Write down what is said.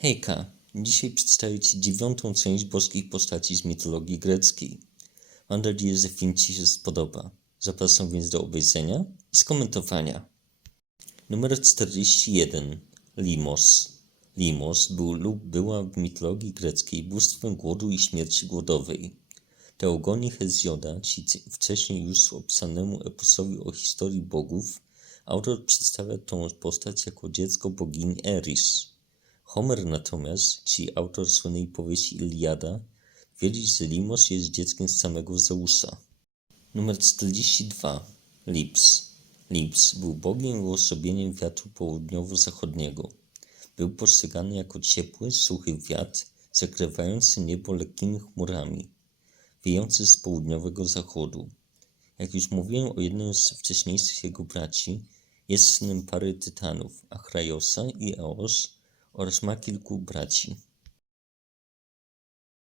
Hejka, dzisiaj przedstawię Ci dziewiątą część boskich postaci z mitologii greckiej. Mam nadzieję, że film Ci się spodoba. Zapraszam więc do obejrzenia i skomentowania. Numer 41. Limos. Limos był lub była w mitologii greckiej bóstwem głodu i śmierci głodowej. Teogonii Hezjoda, ci wcześniej już opisanemu eposowi o historii bogów, autor przedstawia tą postać jako dziecko bogini Eris. Homer natomiast, czyli autor słynnej powieści Iliada, twierdzi, że Limos jest dzieckiem samego Zeusza. Numer 42. Lips. Lips był bogiem uosobieniem wiatru południowo-zachodniego. Był postrzegany jako ciepły, suchy wiatr, zakrywający niebo lekkimi chmurami, wiejący z południowego zachodu. Jak już mówiłem o jednym z wcześniejszych jego braci, jest synem pary tytanów, Achrajosa i Eos, oraz ma kilku braci.